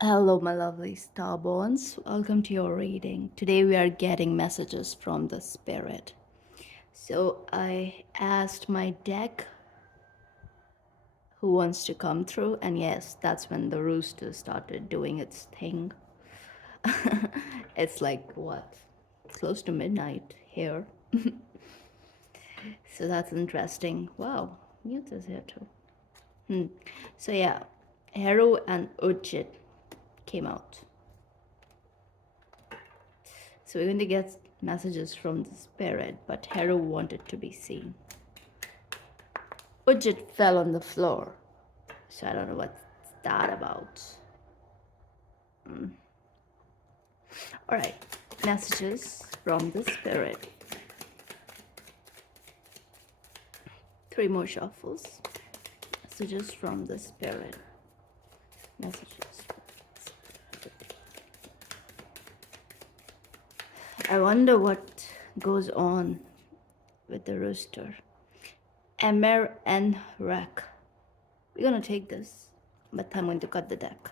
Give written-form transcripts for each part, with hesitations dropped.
Hello, my lovely starborns. Welcome to your reading. Today we are getting messages from the spirit. So I asked my deck who wants to come through, and yes, that's when the rooster started doing its thing. It's like what? Close to midnight here. So that's interesting. Wow, Mute is here too. So yeah, Hero and Ujit came out. So we're going to get messages from the spirit, but Hero wanted to be seen. Ujit fell on the floor. So I don't know what's that about. Alright, messages from the spirit. 3 more shuffles. Messages from the spirit. Messages. I wonder what goes on with the rooster. Emer and Rack. We're gonna take this, but I'm going to cut the deck.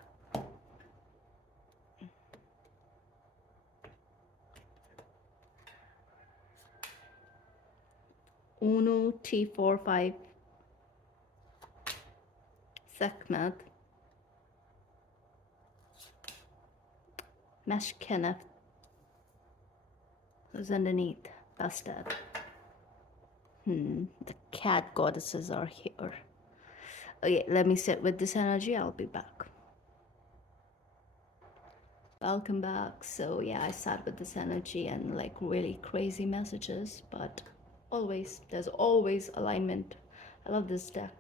Uno T45 Sekhmet Meshkenneth, who's underneath Bastard. The cat goddesses are here. Okay, let me sit with this energy. I'll be back. Welcome back. So yeah, I sat with this energy and like really crazy messages, but there's always alignment. I love this deck.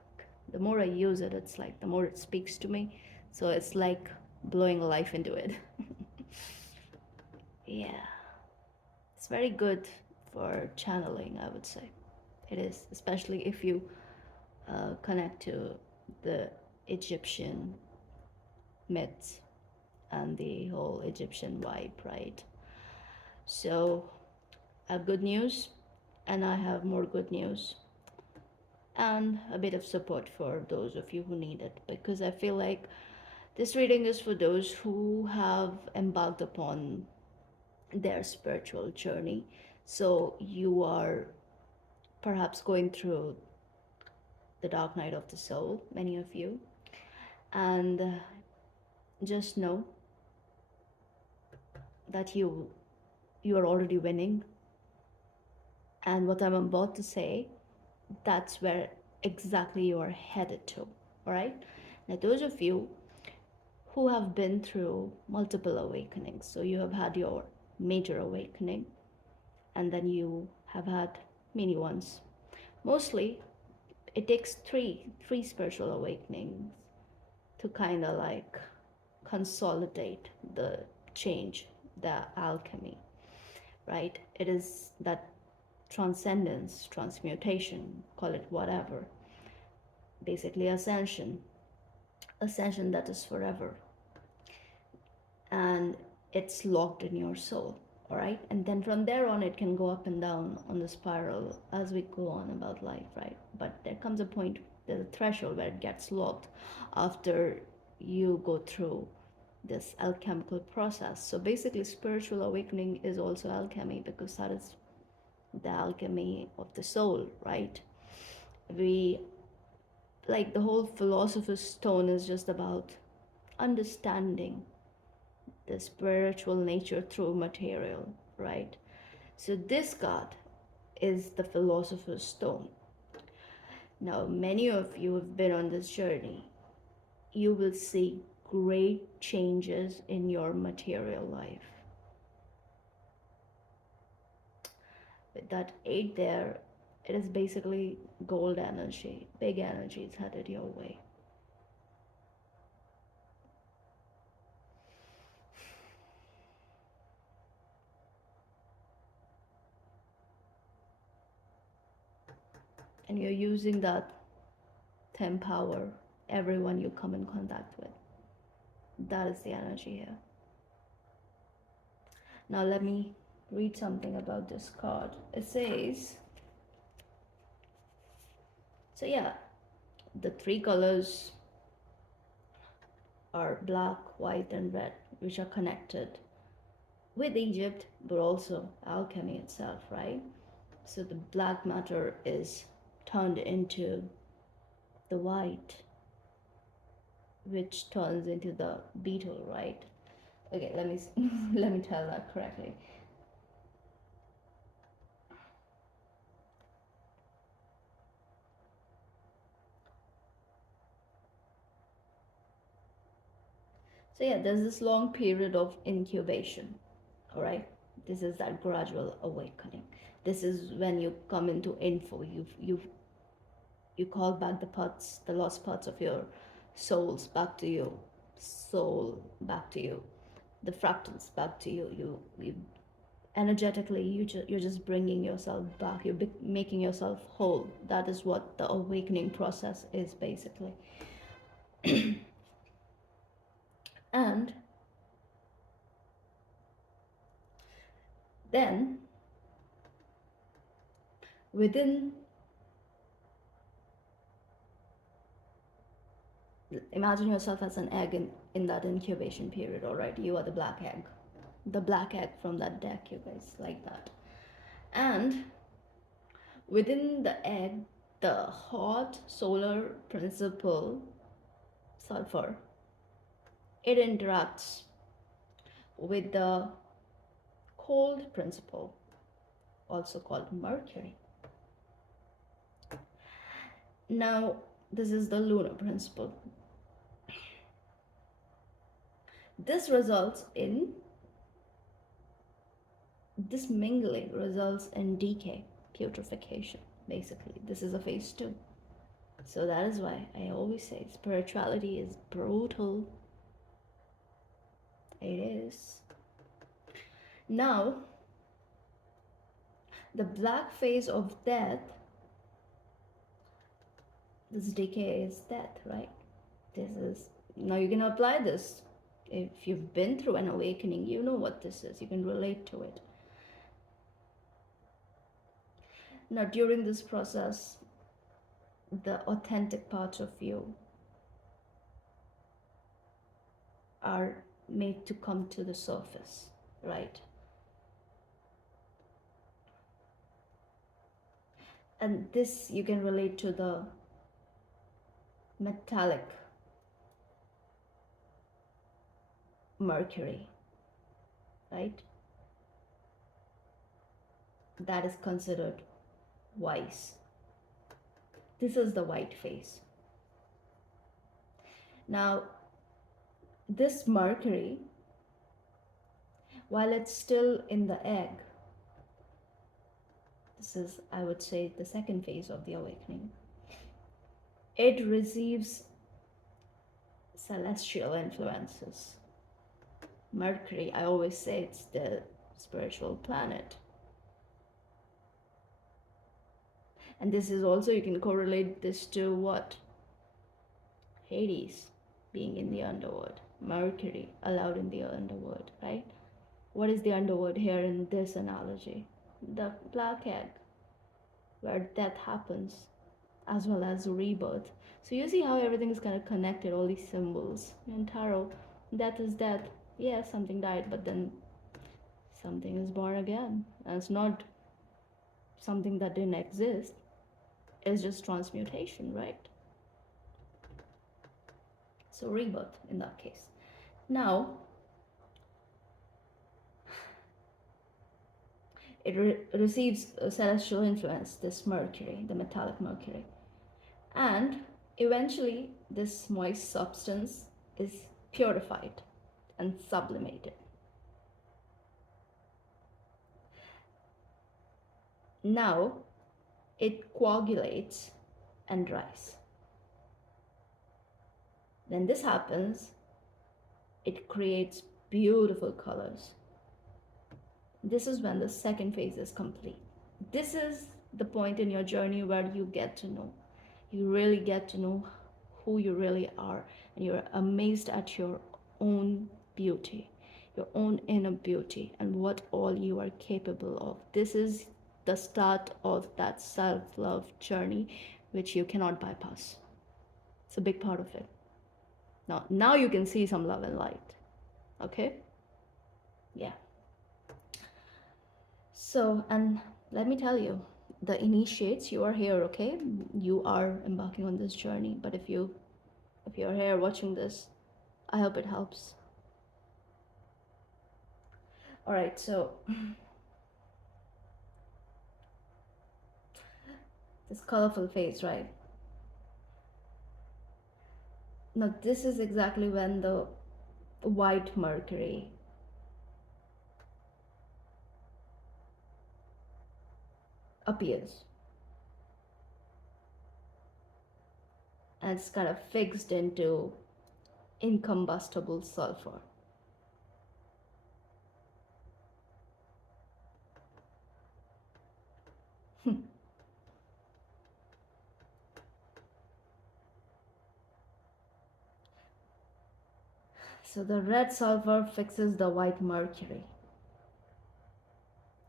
The more I use it, it's like the more it speaks to me. So it's like blowing life into it. Yeah, it's very good for channeling, I would say. It is, especially if you connect to the Egyptian myths and the whole Egyptian vibe, right? So I have good news, and I have more good news, and a bit of support for those of you who need it, because I feel like this reading is for those who have embarked upon their spiritual journey. So you are perhaps going through the dark night of the soul, many of you, and just know that you are already winning, and what I'm about to say, that's where exactly you are headed to. All right, now those of you who have been through multiple awakenings, so you have had your major awakening and then you have had mini ones. Mostly it takes three spiritual awakenings to kind of like consolidate the change, the alchemy, right? It is that transcendence, transmutation, call it whatever. Basically, ascension that is forever. And it's locked in your soul, all right? And then from there on, it can go up and down on the spiral as we go on about life, right? But there comes a point, there's a threshold where it gets locked after you go through this alchemical process. So basically, spiritual awakening is also alchemy, because that is the alchemy of the soul, right? We like the whole philosopher's stone is just about understanding the spiritual nature through material, right? So this card is the philosopher's stone. Now, many of you have been on this journey. You will see great changes in your material life. With that 8 there, it is basically gold energy. Big energy is headed your way. And you're using that to empower everyone you come in contact with. That is the energy here. Now let me read something about this card. It says, so yeah, the 3 colors are black, white, and red, which are connected with Egypt, but also alchemy itself, right? So the black matter is turned into the white, which turns into the beetle, right? Okay, let me let me tell that correctly. So yeah, there's this long period of incubation, all right? This is that gradual awakening. This is when you come into info. You call back the lost parts of your souls back to you, soul back to you, the fractals back to you. You energetically, you're just bringing yourself back. You're making yourself whole. That is what the awakening process is basically. And then within, imagine yourself as an egg in that incubation period. All right, you are the black egg, the black egg from that deck, you guys, like that. And within the egg, the hot solar principle, sulfur, it interacts with the cold principle, also called mercury. Now, this is the lunar principle. This mingling results in decay, putrefaction, basically. This is a phase 2. So that is why I always say spirituality is brutal. It is. Now, the black phase of death, this decay is death, right? This is, now you can apply this. If you've been through an awakening, you know what this is. You can relate to it. Now, during this process, the authentic parts of you are made to come to the surface, right? And this you can relate to the metallic mercury, right? That is considered wise. This is the white phase. Now, this mercury, while it's still in the egg, this is, I would say, the second phase of the awakening, it receives celestial influences. Mercury, I always say, it's the spiritual planet. And this is also, you can correlate this to what? Hades being in the underworld. Mercury allowed in the underworld, right? What is the underworld here in this analogy? The black egg, where death happens, as well as rebirth. So you see how everything is kind of connected, all these symbols. In tarot, death is death. Yes, something died, but then something is born again. And it's not something that didn't exist. It's just transmutation, right? So rebirth in that case. Now, it receives a celestial influence, this mercury, the metallic mercury. And eventually, this moist substance is purified and sublimated. Now, it coagulates and dries. When this happens, it creates beautiful colors. This is when the second phase is complete. This is the point in your journey where you get to know. You really get to know who you really are, and you're amazed at your own beauty, your own inner beauty, and what all you are capable of. This is the start of that self-love journey, which you cannot bypass. It's a big part of it. Now you can see some love and light. Okay? Yeah. So, and let me tell you, the initiates, you are here, okay? You are embarking on this journey. But if you're here watching this, I hope it helps. All right, so this colorful face, right? Now, this is exactly when the white Mercury appears. And it's kind of fixed into incombustible sulfur. So the red sulfur fixes the white Mercury.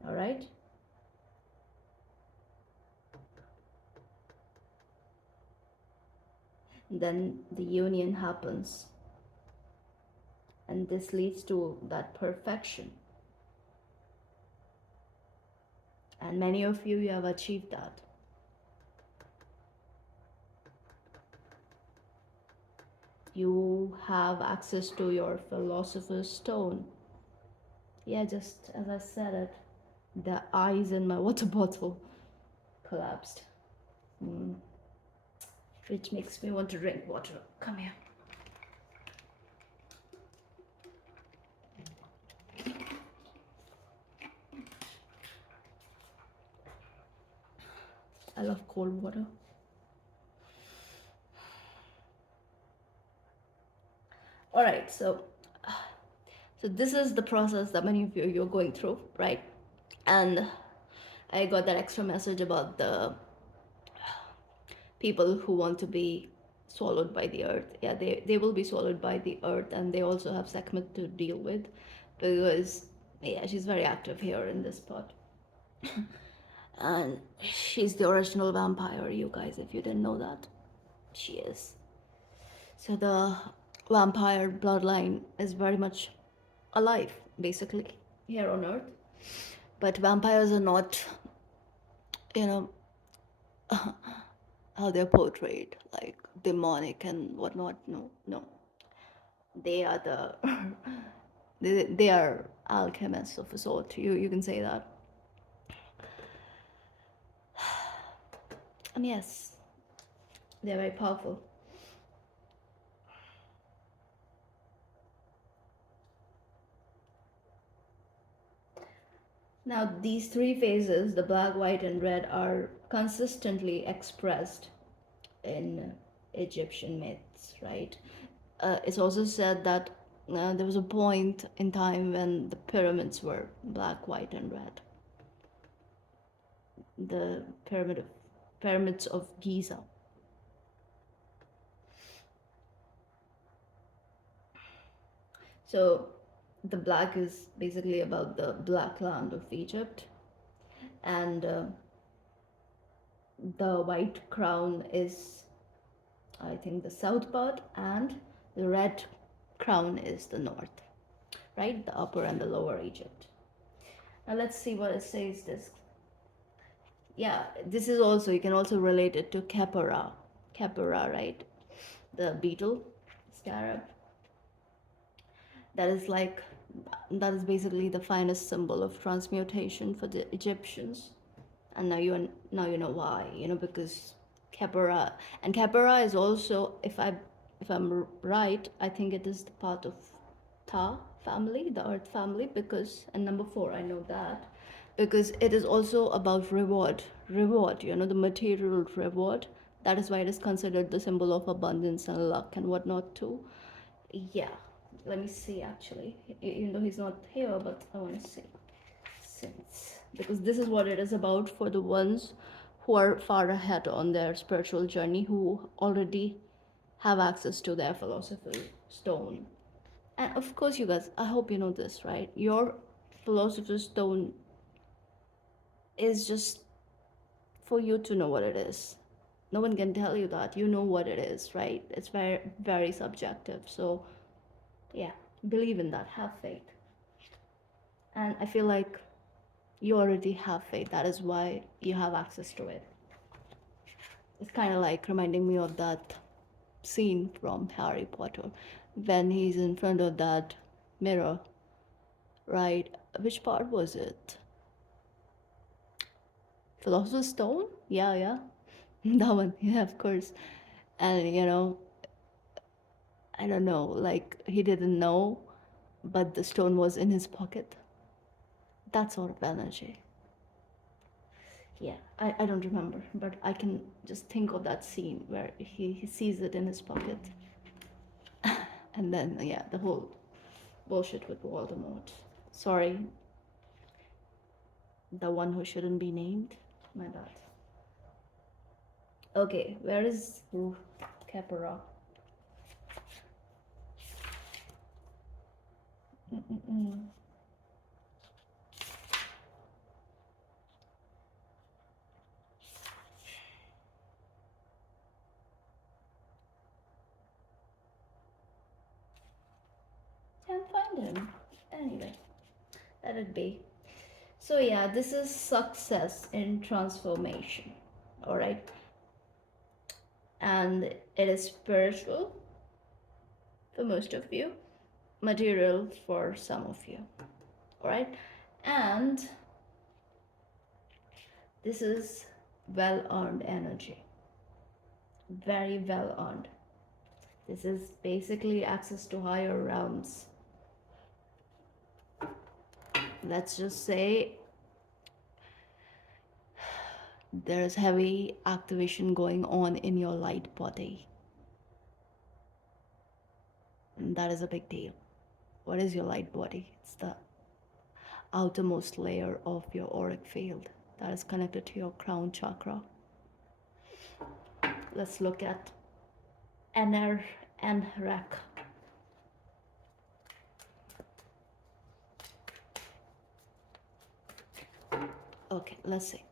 All right? Then the union happens. And this leads to that perfection. And many of you have achieved that. You have access to your philosopher's stone. Yeah, just as I said it, the eyes in my water bottle collapsed. Which makes me want to drink water. Come here. I love cold water. All right, so this is the process that many of you're going through, right? And I got that extra message about the people who want to be swallowed by the earth. Yeah, they will be swallowed by the earth, and they also have Sekhmet to deal with, because yeah, she's very active here in this part. And she's the original vampire, you guys, if you didn't know that. She is. So the vampire bloodline is very much alive, basically, here on earth. But vampires are not, you know, how they're portrayed, like demonic and whatnot. No. They are the they are alchemists of a sort. You can say that. And yes, they're very powerful. Now, these three phases, the black, white, and red, are consistently expressed in Egyptian myths, right? It's also said that there was a point in time when the pyramids were black, white, and red. The pyramids of Giza. So the black is basically about the black land of Egypt, and the white crown is, I think, the south part, and the red crown is the north, right? The upper and the lower Egypt. Now let's see what it says. This, yeah, this is also, you can also relate it to Khepera, right? The beetle, scarab. That is like, that is basically the finest symbol of transmutation for the Egyptians. And now you know why, because Khepera is also, if I'm right, I think it is the part of Ta family, the earth family, because, and number 4, I know that, because it is also about reward, the material reward. That is why it is considered the symbol of abundance and luck and whatnot too. Yeah, let me see, actually, even though he's not here, but I want to see, since, because this is what it is about for the ones who are far ahead on their spiritual journey, who already have access to their philosophical stone. And of course, you guys, I hope you know this, right? Your philosopher's stone is just for you to know what it is. No one can tell you that. You know what it is, right? It's very, very subjective. So, yeah, believe in that. Have faith. And I feel like you already have faith. That is why you have access to it. It's kind of like reminding me of that scene from Harry Potter when he's in front of that mirror, right? Which part was it? Philosopher's Stone? Yeah, yeah. That one, yeah, of course. And I don't know, like he didn't know, but the stone was in his pocket. That sort of energy. Yeah, I don't remember, but I can just think of that scene where he sees it in his pocket. And then, yeah, the whole bullshit with Voldemort. Sorry, the one who shouldn't be named. My bad. Okay, where is Capra? Mm-mm-mm. Can't find him. Anyway, let it be. So, yeah, this is success in transformation. All right. And it is spiritual for most of you, material for some of you. All right. And this is well earned energy. Very well earned. This is basically access to higher realms. Let's just say there's heavy activation going on in your light body. And that is a big deal. What is your light body? It's the outermost layer of your auric field that is connected to your crown chakra. Let's look at NR and RAC. Okay, let's see.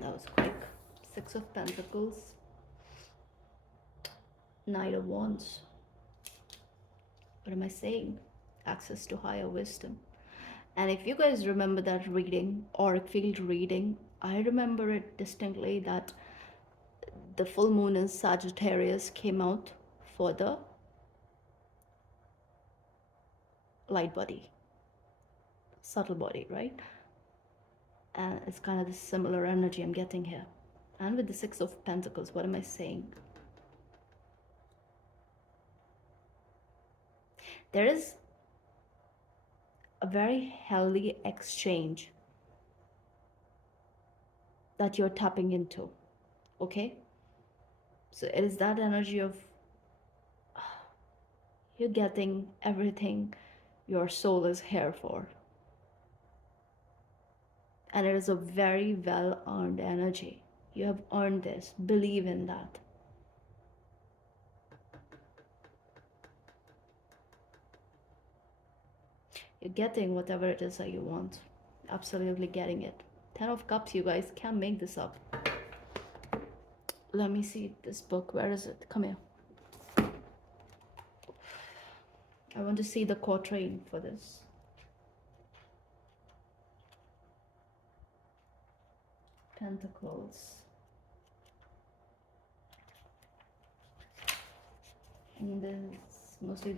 That was quick. Six of Pentacles, Knight of Wands. What am I saying? Access to higher wisdom. And if you guys remember that reading, auric field reading, I remember it distinctly that the full moon in Sagittarius came out for the light body, subtle body, right? And it's kind of the similar energy I'm getting here. And with the Six of Pentacles, what am I saying? There is a very healthy exchange that you're tapping into, okay? So it is that energy of you're getting everything your soul is here for. And it is a very well earned energy. You have earned this. Believe in that. You're getting whatever it is that you want. Absolutely getting it. 10 of Cups, you guys can't make this up. Let me see this book. Where is it? Come here. I want to see the quatrain for this. Pentacles. And this mostly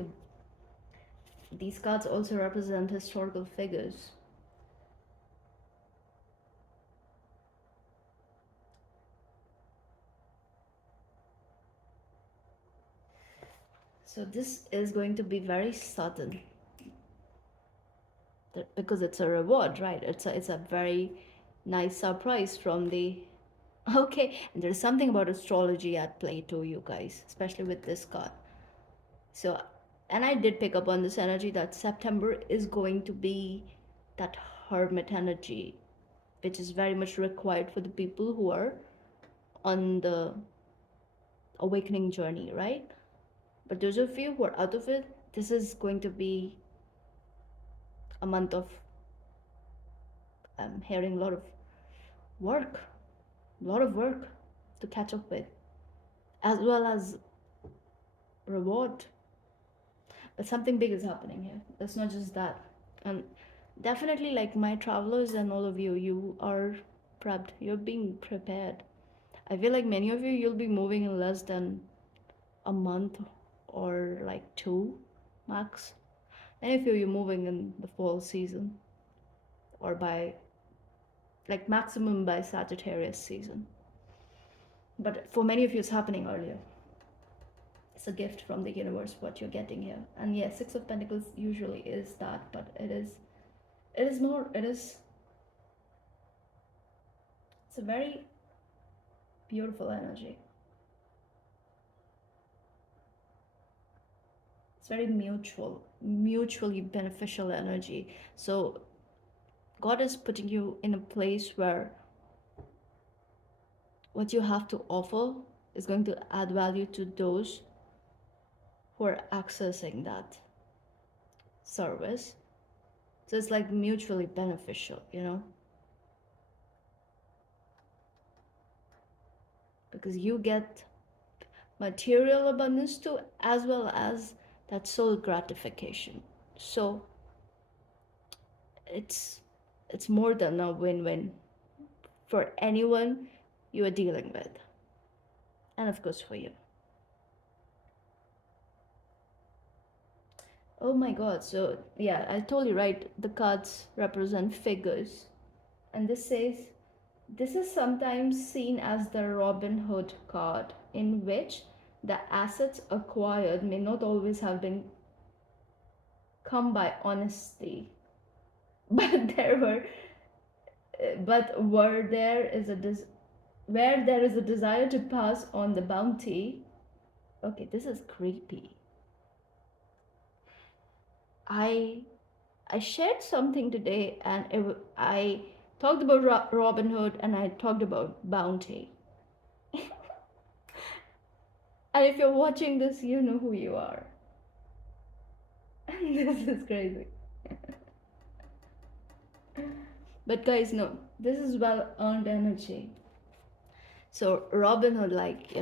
these cards also represent historical figures. So this is going to be very sudden. Because it's a reward, right? It's a very nice surprise from the okay. And there's something about astrology at play too, you guys, especially with this card. So, and I did pick up on this energy that September is going to be that hermit energy, which is very much required for the people who are on the awakening journey, right? But those of you who are out of it, this is going to be a month of hearing a lot of work, a lot of work to catch up with, as well as reward. But something big is happening here. It's not just that. And definitely, like my travelers and all of you, you are prepped. You're being prepared. I feel like many of you, you'll be moving in less than a month or like two max. Many of you, you're moving in the fall season or by like maximum by Sagittarius season. But for many of you, it's happening earlier. It's a gift from the universe what you're getting here. And yes, Six of Pentacles usually is that, but it is more, it's a very beautiful energy. It's very mutually beneficial energy. So God is putting you in a place where what you have to offer is going to add value to those who are accessing that service. So it's like mutually beneficial, you know? Because you get material abundance too, as well as that soul gratification. So it's more than a win-win for anyone you are dealing with, and of course for you. Oh my god, so yeah, I told you, right? The cards represent figures, and this is sometimes seen as the Robin Hood card, in which the assets acquired may not always have been come by honesty, but where there is a desire to pass on the bounty. Okay, this is creepy. I I shared something today, and I talked about Robin Hood and I talked about bounty. And if you're watching this, you know who you are. This is crazy. But guys, no, this is well earned energy. So Robin Hood, like,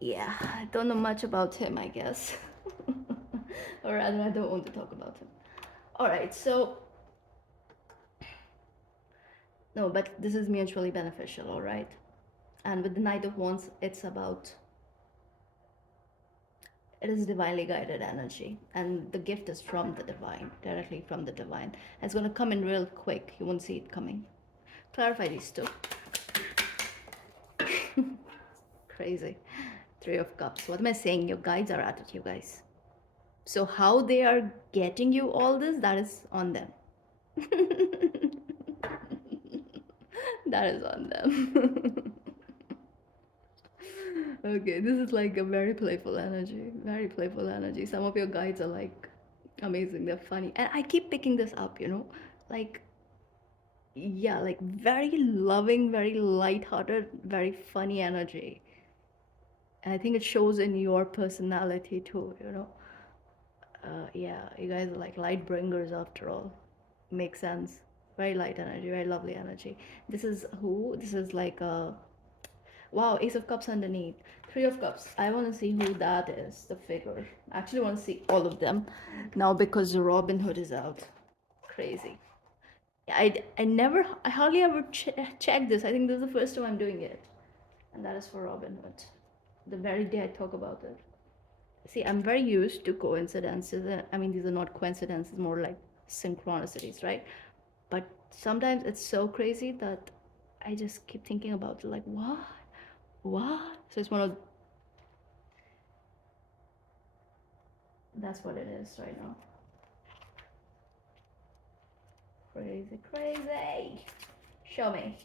yeah, I don't know much about him, I guess. Or rather, I don't want to talk about him. Alright, so no, but this is mutually beneficial, alright? And with the Knight of Wands, it is divinely guided energy, and the gift is from the divine, directly from the divine. And it's going to come in real quick. You won't see it coming. Clarify these two. Crazy. Three of Cups. What am I saying? Your guides are at it, you guys. So how they are getting you all this, that is on them. That is on them. Okay, this is like a very playful energy. Very playful energy. Some of your guides are like amazing. They're funny. And I keep picking this up, Like, yeah, like very loving, very light-hearted, very funny energy. And I think it shows in your personality too. Yeah, you guys are like light bringers after all. Makes sense. Very light energy, very lovely energy. This is who? This is like a wow, Ace of Cups underneath. Three of Cups. I want to see who that is, the figure. I actually want to see all of them now because the Robin Hood is out. Crazy. I hardly ever check this. I think this is the first time I'm doing it. And that is for Robin Hood. The very day I talk about it. See, I'm very used to coincidences. I mean, these are not coincidences, more like synchronicities, right? But sometimes it's so crazy that I just keep thinking about it, like, what? What? So it's one of that's what it is right now. Crazy, crazy. Show me.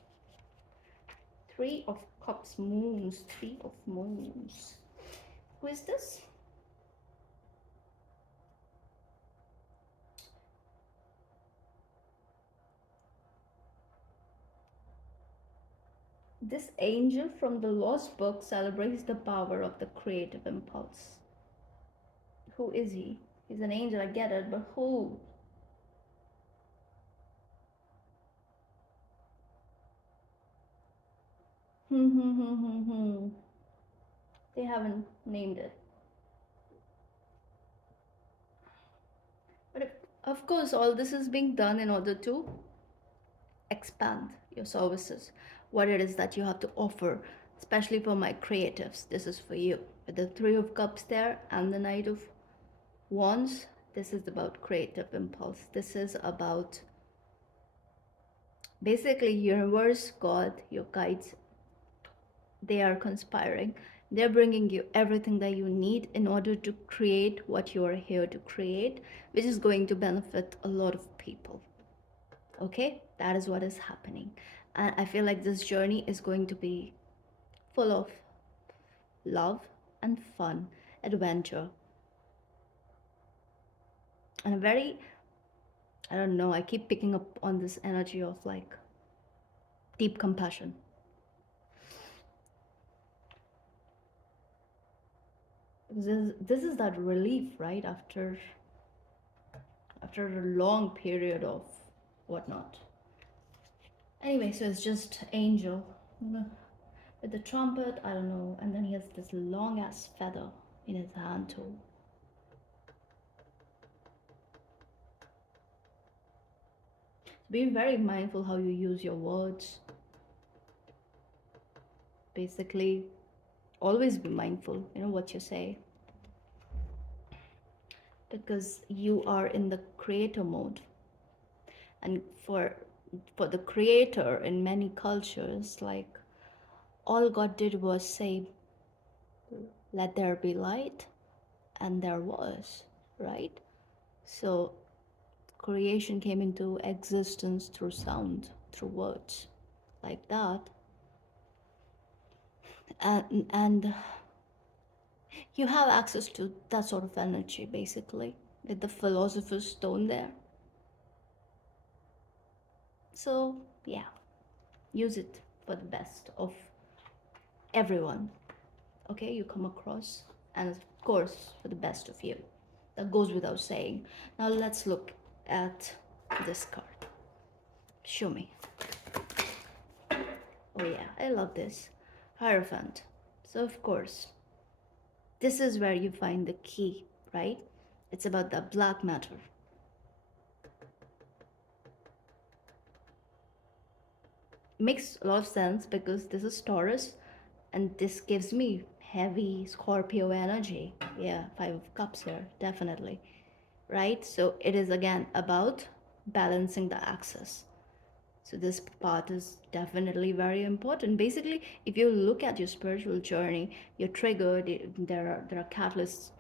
Three of Cups, moons. Three of moons. Who is this? This angel from the Lost Book celebrates the power of the creative impulse. Who is he? He's an angel, I get it, but who? Hmm, hmm, hmm, hmm, hmm. They haven't named it. But of course, all this is being done in order to expand your services, what it is that you have to offer, especially for my creatives. This is for you. With the Three of Cups there and the Knight of Wands, this is about creative impulse. This is about basically universe, God, your guides, they are conspiring. They're bringing you everything that you need in order to create what you are here to create, which is going to benefit a lot of people. Okay, that is what is happening. And I feel like this journey is going to be full of love and fun, adventure, and a very, I don't know, I keep picking up on this energy of like deep compassion. This is that relief, right? After a long period of whatnot. Anyway, so it's just Angel with the trumpet, I don't know, and then he has this long ass feather in his hand too. Be very mindful how you use your words. Basically, always be mindful, what you say, because you are in the creator mode. And for the creator in many cultures, like all God did was say, let there be light, and there was, right? So creation came into existence through sound, through words, like that. And you have access to that sort of energy, basically, with the philosopher's stone there. So yeah, use it for the best of everyone, okay, you come across, and of course for the best of you. That goes without saying. Now let's look at this card. Show me. Oh yeah, I love this. Hierophant. So of course, this is where you find the key, right? It's about the black matter. Makes a lot of sense because this is Taurus, and this gives me heavy Scorpio energy. Yeah, Five of Cups here, definitely. Right? So it is again about balancing the axis. So this part is definitely very important. Basically, if you look at your spiritual journey, you're triggered. There are catalysts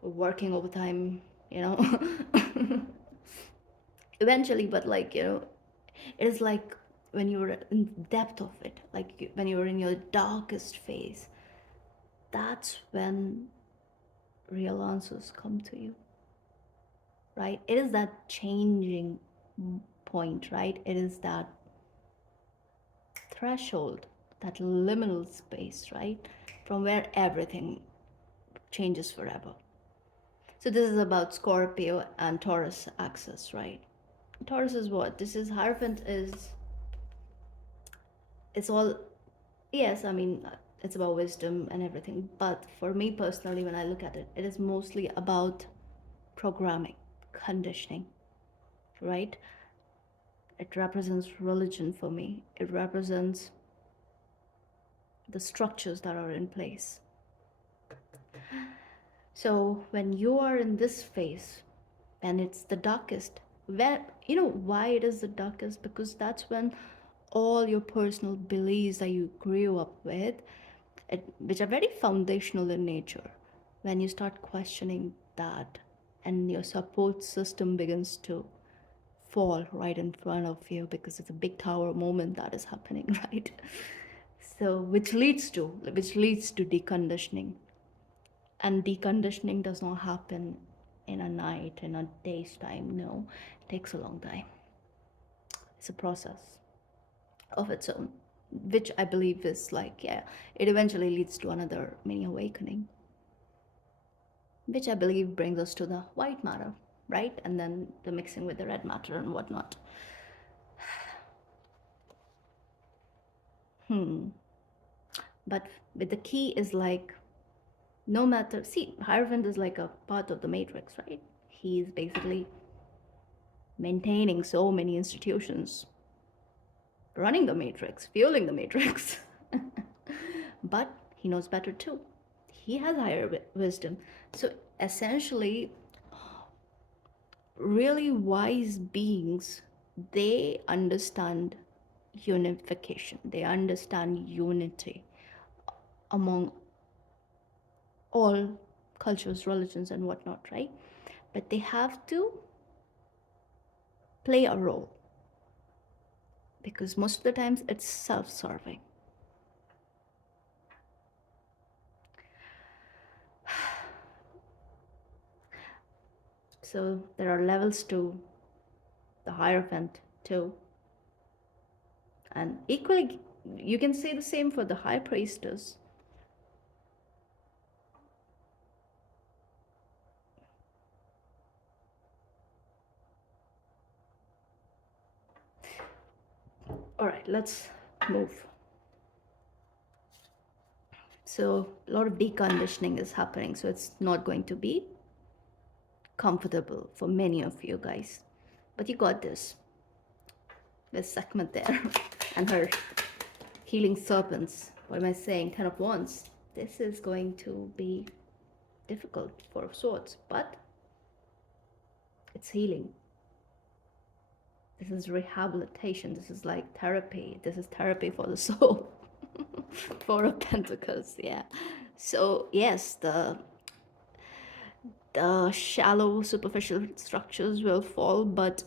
working overtime. You know, eventually, but like it is like when you're in depth of it, like when you're in your darkest phase. That's when real answers come to you, right? It is that changing point, right? It is that threshold, that liminal space, right? From where everything changes forever. So this is about Scorpio and Taurus axis, right? Taurus is what? This is Hierophant is, it's all, yes, I mean, it's about wisdom and everything. But for me personally, when I look at it, it is mostly about programming, conditioning, right? It represents religion for me. It represents the structures that are in place. So when you are in this phase, when it's the darkest, when why it is the darkest, because that's when all your personal beliefs that you grew up with, which are very foundational in nature, when you start questioning that, and your support system begins to fall right in front of you, because it's a big tower moment that is happening, right? So which leads to deconditioning. And deconditioning does not happen in a night, in a day's time. No, it takes a long time. It's a process of its own, which I believe is like, yeah, it eventually leads to another mini awakening, which I believe brings us to the white matter, right? And then the mixing with the red matter and whatnot. Hmm. But with the key is like, no matter, see, Hierophant is like a part of the matrix, right? He's basically maintaining so many institutions, running the matrix, fueling the matrix. But he knows better too. He has higher wisdom. So essentially, really wise beings, they understand unification, they understand unity among all cultures, religions, and whatnot, right? But they have to play a role because most of the times it's self serving. So there are levels to the Hierophant too. And equally, you can say the same for the High Priestess. All right, let's move. So a lot of deconditioning is happening. So it's not going to be comfortable for many of you guys. But you got this. There's Sekhmet there and her healing serpents. What am I saying? Ten of Wands. This is going to be difficult, Four of Swords, but it's healing. This is rehabilitation. This is like therapy. This is therapy for the soul. Four of Pentacles, yeah. So yes, the shallow, superficial structures will fall, but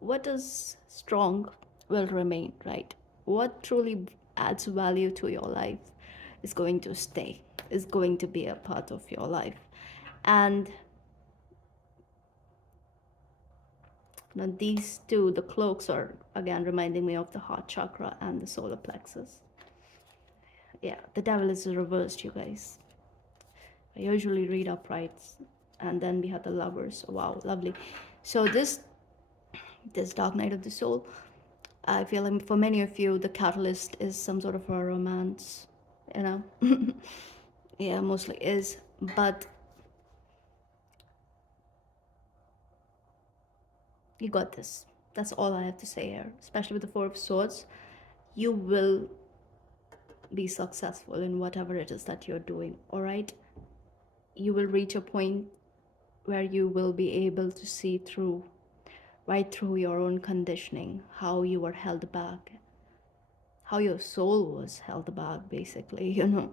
what is strong will remain, right? What truly adds value to your life is going to stay, is going to be a part of your life. And now these two, the cloaks, are again reminding me of the heart chakra and the solar plexus. Yeah, the devil is reversed, you guys. I usually read uprights, and then we have the lovers. Wow, lovely. So this dark night of the soul, I feel like for many of you, the catalyst is some sort of a romance, you know. Yeah, mostly is, but you got this. That's all I have to say here. Especially with the Four of Swords, you will be successful in whatever it is that you're doing. All right, you will reach a point where you will be able to see through, right through your own conditioning, how you were held back, how your soul was held back, basically, you know.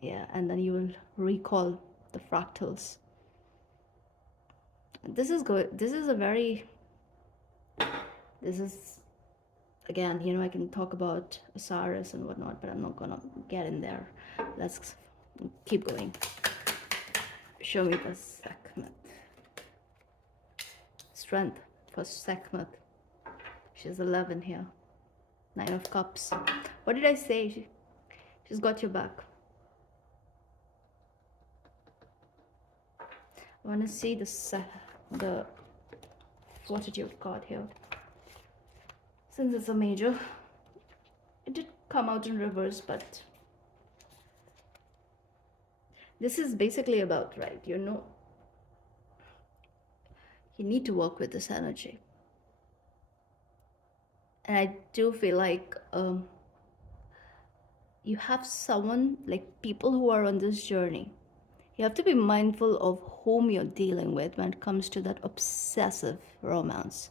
Yeah, and then you will recall the fractals. This is good. This is a very, this is, again, you know, I can talk about Osiris and whatnot, but I'm not gonna get in there. Let's keep going. Show me the Sekhmet. Strength for Sekhmet. She's 11 here. Nine of Cups. What did I say? She's got your back. I want to see the Fortitude card here. Since it's a major, it did come out in reverse, but this is basically about, right, you know, you need to work with this energy. And I do feel like you have someone, like people who are on this journey. You have to be mindful of whom you're dealing with when it comes to that obsessive romance,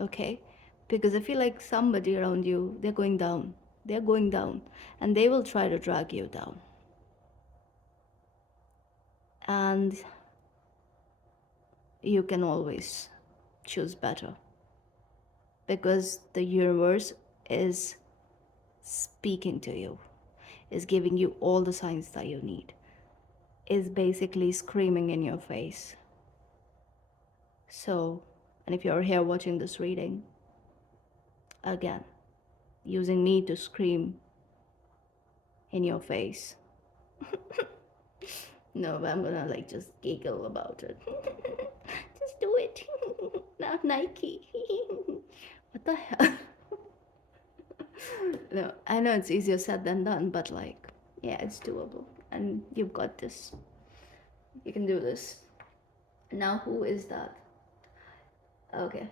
okay? Because I feel like somebody around you, they're going down. They're going down, and they will try to drag you down. And you can always choose better, because the universe is speaking to you, is giving you all the signs that you need, is basically screaming in your face. So, and if you're here watching this reading, again, using me to scream in your face. No, but I'm gonna like just giggle about it. Just do it. Not Nike. What the hell? No, I know it's easier said than done, but like, yeah, it's doable. And you've got this. You can do this. Now, who is that? Okay.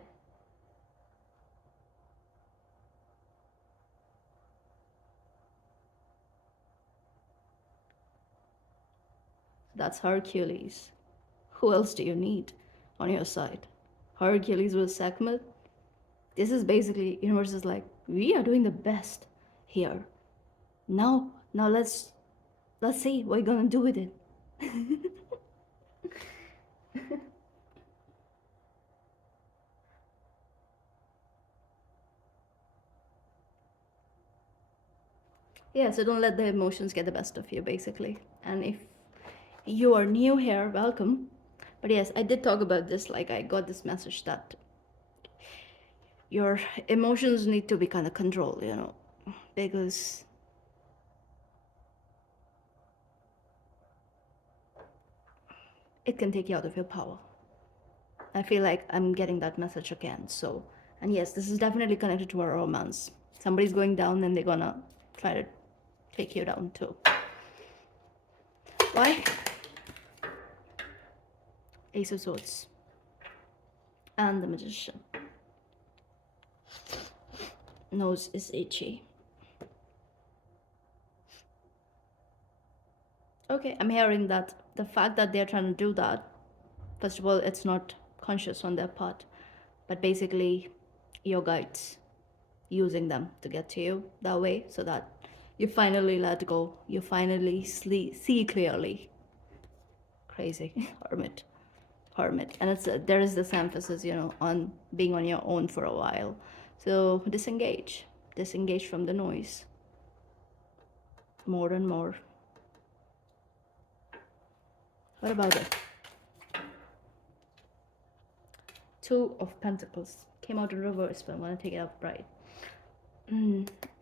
That's Hercules. Who else do you need on your side? Hercules with Sekhmet? This is basically, universe is like, we are doing the best here. Now let's see what you're gonna do with it. Yeah, so don't let the emotions get the best of you, basically. And if you are new here, welcome. But yes, I did talk about this. Like, I got this message that your emotions need to be kind of controlled, because it can take you out of your power. I feel like I'm getting that message again. So, and yes, this is definitely connected to our romance. Somebody's going down and they're gonna try to take you down too. Why? Ace of Swords. And the Magician. Nose is itchy. Okay, I'm hearing that the fact that they're trying to do that, first of all, it's not conscious on their part, but basically, your guides using them to get to you that way so that you finally let go, you finally see clearly. Crazy. Hermit. And it's there is this emphasis, on being on your own for a while. So disengage from the noise more and more. What about it? Two of Pentacles came out in reverse, but I'm gonna take it upright.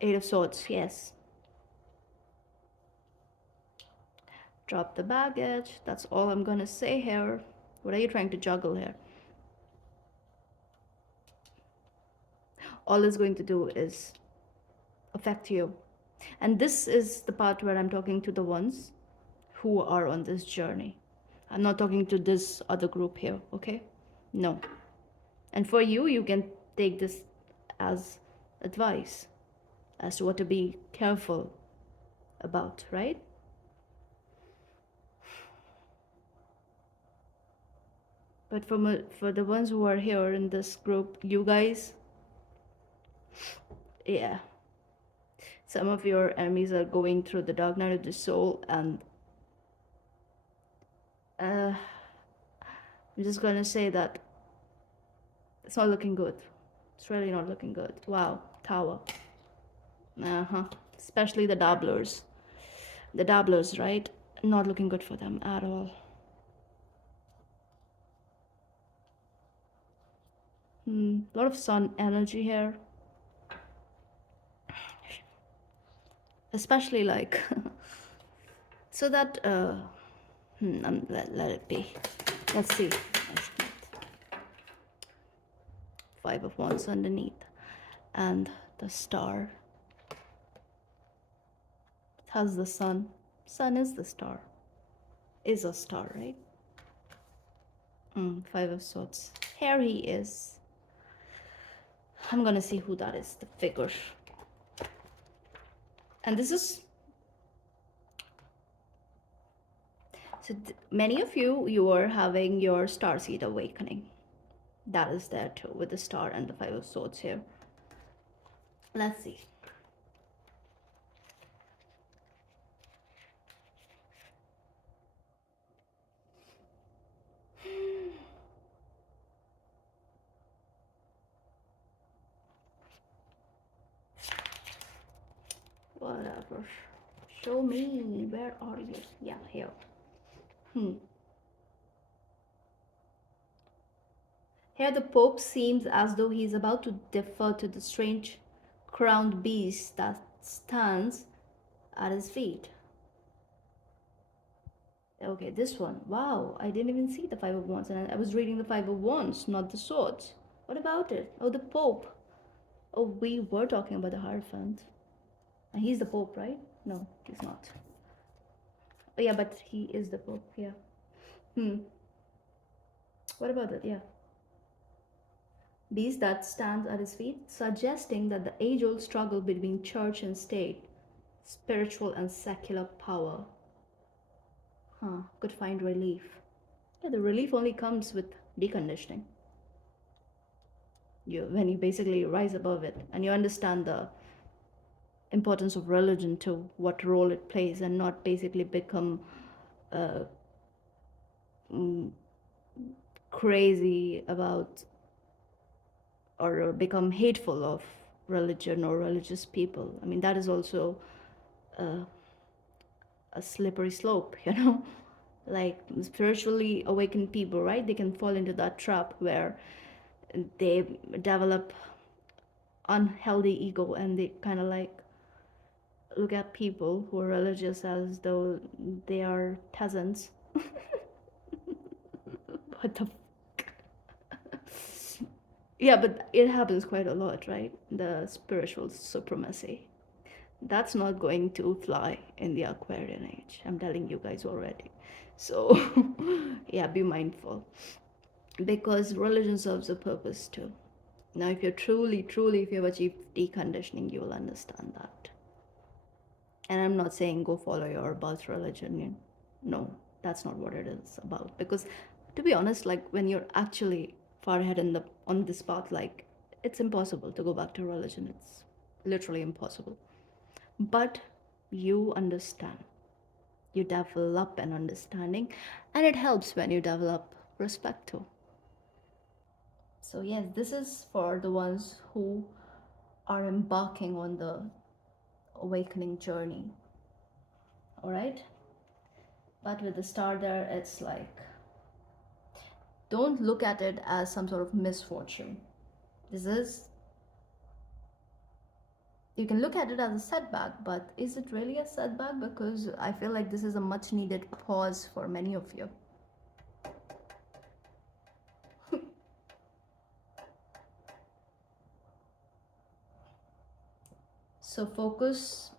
Eight of Swords, yes. Drop the baggage. That's all I'm gonna say here. What are you trying to juggle here? All it's going to do is affect you. And this is the part where I'm talking to the ones who are on this journey. I'm not talking to this other group here, okay? No. And for you, you can take this as advice as to what to be careful about, right? But for the ones who are here in this group, you guys, yeah, some of your enemies are going through the dark night of the soul, and I'm just gonna say that it's not looking good. It's really not looking good. Wow, Tower. Especially the dabblers. The dabblers, right? Not looking good for them at all. A lot of sun energy here. Especially like, so that, let it be. Let's see. Five of Wands underneath. And the star. It has the sun. Sun is the star. Is a star, right? Five of Swords. Here he is. I'm gonna see who that is, the figure. And this is, so many of you are having your starseed awakening. That is there too, with the star and the Five of Swords here. Let's see. Whatever. Show me. Where are you? Yeah, here. Here the Pope seems as though he is about to defer to the strange crowned beast that stands at his feet. Okay, this one. Wow, I didn't even see the Five of Wands, and I was reading the Five of Wands, not the Swords. What about it? Oh, the Pope. Oh, we were talking about the Hierophant. And he's the Pope, right? No, he's not. Oh, yeah, but he is the Pope, yeah. What about that? Yeah. Beast that stands at his feet, suggesting that the age old struggle between church and state, spiritual and secular power, could find relief. Yeah, the relief only comes with deconditioning. When you basically rise above it and you understand the importance of religion to what role it plays, and not basically become uh, mm, crazy about or become hateful of religion or religious people. I mean, that is also uh, a slippery slope, you know. Like spiritually awakened people, right? They can fall into that trap where they develop unhealthy ego, and they kind of like look at people who are religious as though they are peasants. What the yeah, but it happens quite a lot, right? The spiritual supremacy. That's not going to fly in the Aquarian age. I'm telling you guys already. So, yeah, be mindful. Because religion serves a purpose too. Now, if you're truly, if you've achieved deconditioning, you will understand that. And I'm not saying go follow your birth religion. No, that's not what it is about. Because to be honest, like when you're actually far ahead on this path, like it's impossible to go back to religion. It's literally impossible. But you understand. You develop an understanding, and it helps when you develop respect too. So yes, this is for the ones who are embarking on the awakening journey. All right? But with the star there, it's like, don't look at it as some sort of misfortune. This is, you can look at it as a setback, but is it really a setback? Because I feel like this is a much needed pause for many of you. So focus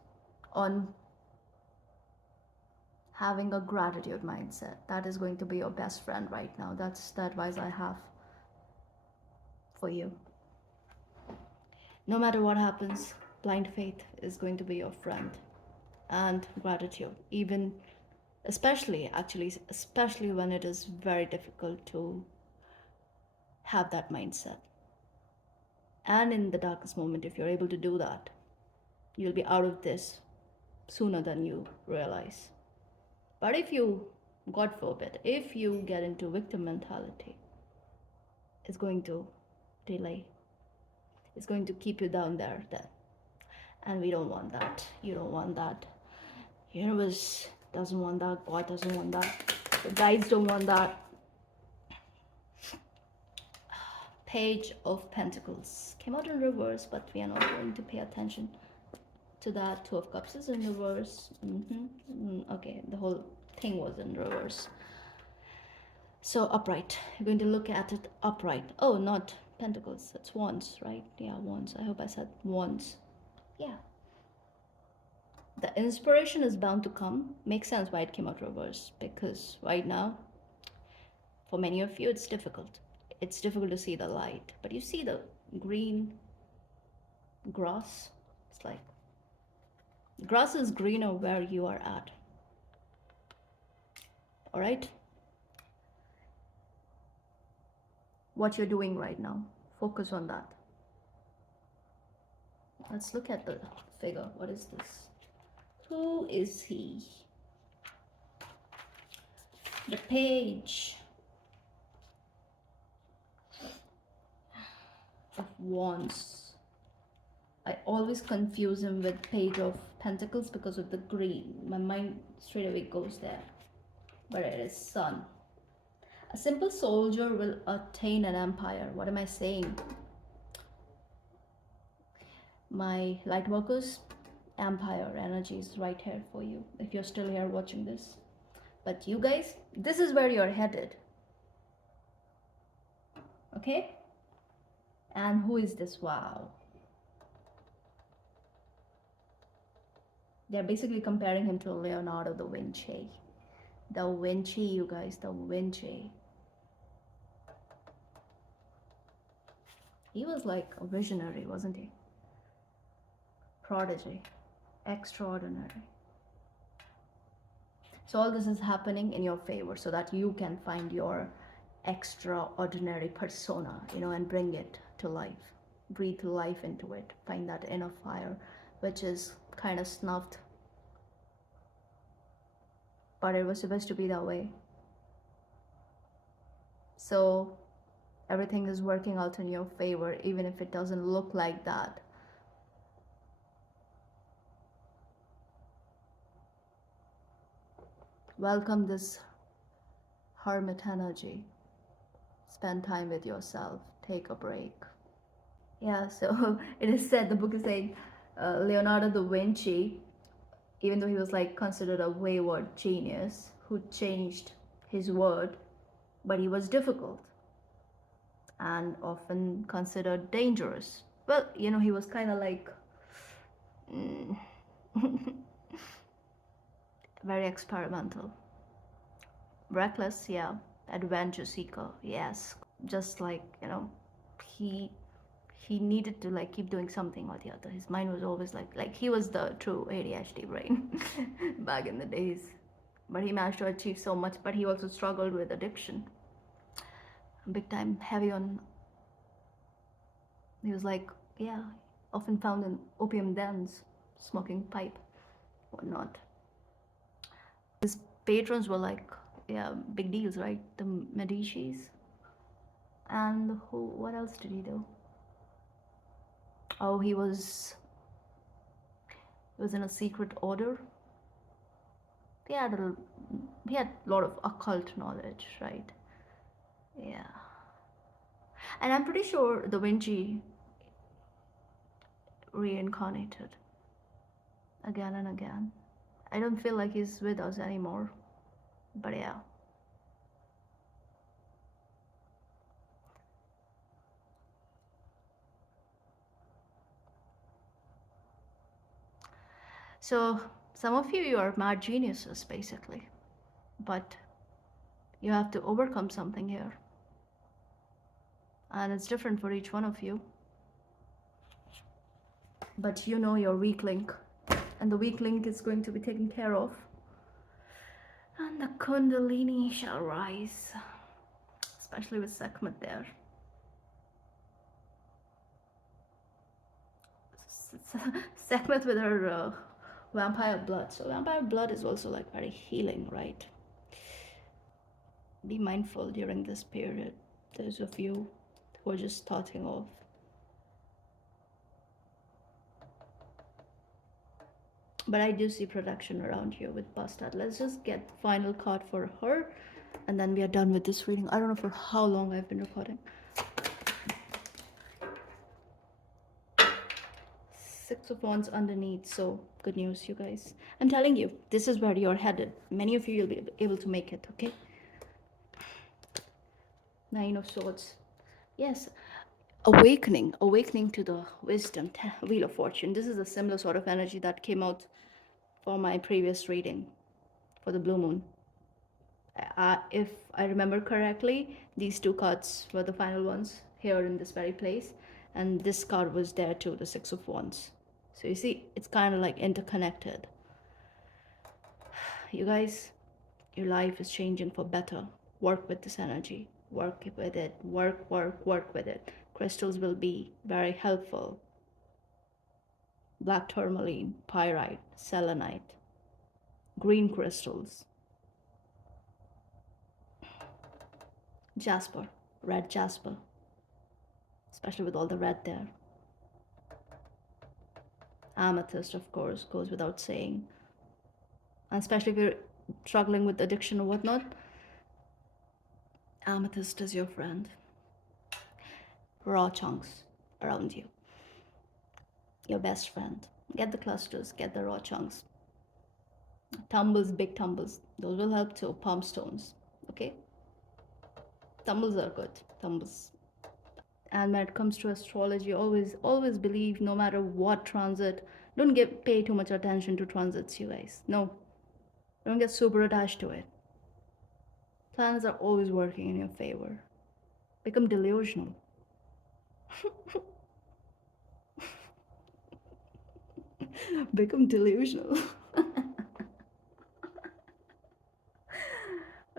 on having a gratitude mindset. That is going to be your best friend right now. That's the advice I have for you. No matter what happens, blind faith is going to be your friend. And gratitude, even especially when it is very difficult to have that mindset. And in the darkest moment, if you're able to do that, you'll be out of this sooner than you realize. But if you, God forbid, if you get into victim mentality, it's going to delay. It's going to keep you down there then. And we don't want that. You don't want that. Universe doesn't want that. God doesn't want that. The guides don't want that. Page of Pentacles came out in reverse, but we are not going to pay attention to that. Two of Cups is in reverse. Okay, the whole thing was in reverse. So upright. You're going to look at it upright. Oh, not Pentacles. It's Wands, right? Yeah, Wands. I hope I said Wands. Yeah. The inspiration is bound to come. Makes sense why it came out reverse, because right now, for many of you, it's difficult. It's difficult to see the light, but you see the green grass. It's like grass is greener where you are at. All right? What you're doing right now, focus on that. Let's look at the figure. What is this? Who is he? The Page of Wands. I always confuse him with Page of Pentacles because of the green. My mind straight away goes there. But it is Sun. A simple soldier will attain an empire. What am I saying? My light workers, empire energy is right here for you if you're still here watching this. But you guys, this is where you're headed. Okay? And who is this? Wow. They're basically comparing him to Leonardo da Vinci. Da Vinci, you guys, Da Vinci. He was like a visionary, wasn't he? Prodigy. Extraordinary. So all this is happening in your favor so that you can find your extraordinary persona, and bring it to life. Breathe life into it. Find that inner fire, which is kind of snuffed. But it was supposed to be that way. So everything is working out in your favor, even if it doesn't look like that. Welcome this hermit energy. Spend time with yourself. Take a break. Yeah, so it is said, the book is saying, Leonardo da Vinci, even though he was like considered a wayward genius who changed his word, but he was difficult and often considered dangerous. Well, he was kind of like very experimental, reckless, yeah, adventure seeker, yes. Just like, he he needed to like keep doing something or the other. His mind was always like he was the true ADHD brain back in the days. But he managed to achieve so much, but he also struggled with addiction. Big time, heavy on. He was like, yeah, often found in opium dens, smoking pipe, whatnot. His patrons were like, yeah, big deals, right? The Medicis. And what else did he do? Oh, he was in a secret order. He had a lot of occult knowledge, right? Yeah. And I'm pretty sure Da Vinci reincarnated again and again. I don't feel like he's with us anymore. But yeah. So some of you are mad geniuses basically. But you have to overcome something here. And it's different for each one of you. But you know your weak link. And the weak link is going to be taken care of. And the Kundalini shall rise. Especially with Sekhmet there. Sekhmet with her vampire blood. So vampire blood is also like very healing, right? Be mindful during this period. Those of you who are just starting off. But I do see protection around you with Bastard. Let's just get the final card for her. And then we are done with this reading. I don't know for how long I've been recording. Six of Wands underneath. So good news, you guys. I'm telling you, this is where you're headed. Many of you will be able to make it, okay? Nine of Swords. Yes. Awakening to the wisdom. Wheel of Fortune. This is a similar sort of energy that came out for my previous reading for the blue moon. If I remember correctly, these two cards were the final ones here in this very place, and this card was there too, the Six of Wands. So you see, it's kind of like interconnected. You guys, your life is changing for better. Work with this energy. Work with it. Work with it. Crystals will be very helpful. Black tourmaline, pyrite, selenite, green crystals, jasper, red jasper, especially with all the red there. Amethyst, of course, goes without saying. And especially if you're struggling with addiction or whatnot, amethyst is your friend. Raw chunks around you. Your best friend. Get the clusters, get the raw chunks. Tumbles, big tumbles, those will help too. Palm stones, okay? Tumbles are good, tumbles. And when it comes to astrology, always believe, no matter what transit, Don't pay too much attention to transits, you guys. No, don't get super attached to it. Planets are always working in your favor. Become delusional. Become delusional.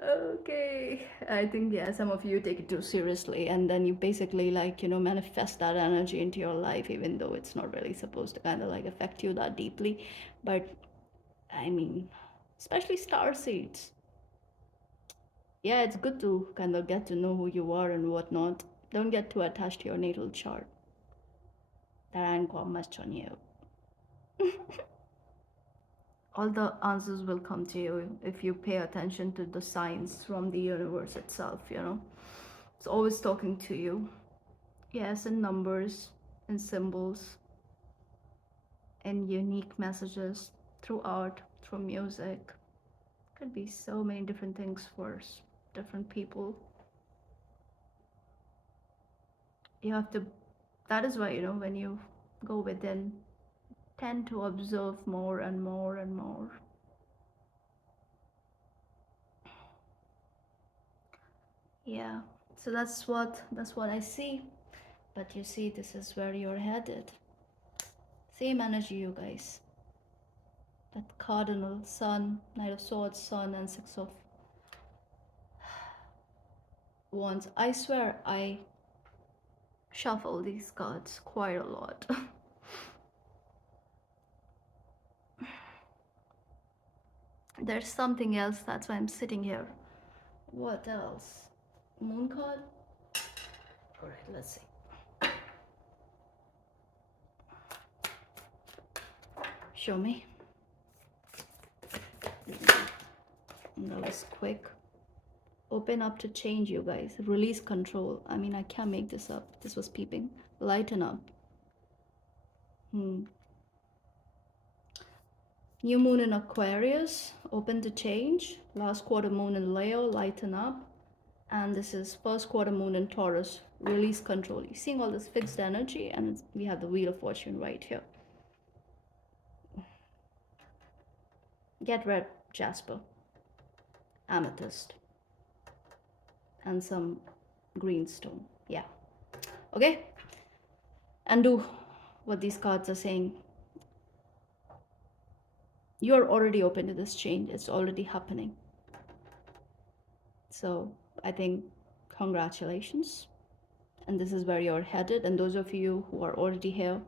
Okay, I think, yeah, some of you take it too seriously, and then you basically, like, manifest that energy into your life, even though it's not really supposed to kind of like affect you that deeply. But I mean, especially star seeds. Yeah, it's good to kind of get to know who you are and whatnot. Don't get too attached to your natal chart. That ain't got much on you. All the answers will come to you if you pay attention to the signs from the universe itself. It's always talking to you. Yes, in numbers, in symbols, in unique messages, through art, through music. Could be so many different things for different people. You have to, that is why, when you go within, tend to observe more and more and more. Yeah, so that's what I see. But you see, this is where you're headed. Same energy, you guys. That cardinal, sun, knight of swords, sun, and six of wands. I swear I shuffle these cards quite a lot. There's something else, that's why I'm sitting here. What else? Moon card? Alright, let's see. Show me. That was quick. Open up to change, you guys. Release control. I mean, I can't make this up. This was peeping. Lighten up. New moon in Aquarius. Open to change. Last quarter moon in Leo. Lighten up. And this is first quarter moon in Taurus. Release control. You're seeing all this fixed energy, and we have the Wheel of Fortune right here. Get red jasper, amethyst, and some green stone. Yeah. Okay. And do what these cards are saying. You're already open to this change. It's already happening. So I think congratulations. And this is where you're headed. And those of you who are already here,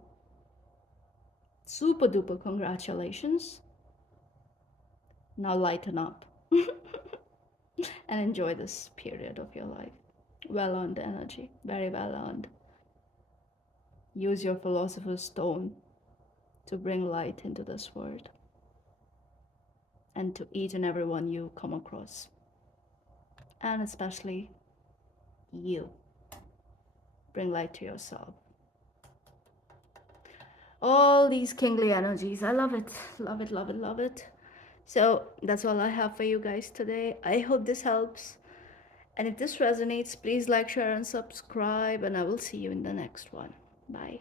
super duper congratulations. Now lighten up and enjoy this period of your life. Well earned energy, very well earned. Use your philosopher's stone to bring light into this world and to each and every one you come across, and especially you. Bring light to yourself. All these kingly energies, I love it, love it, love it, love it. So that's all I have for you guys today. I hope this helps. And if this resonates, please like, share, and subscribe. And I will see you in the next one. Bye.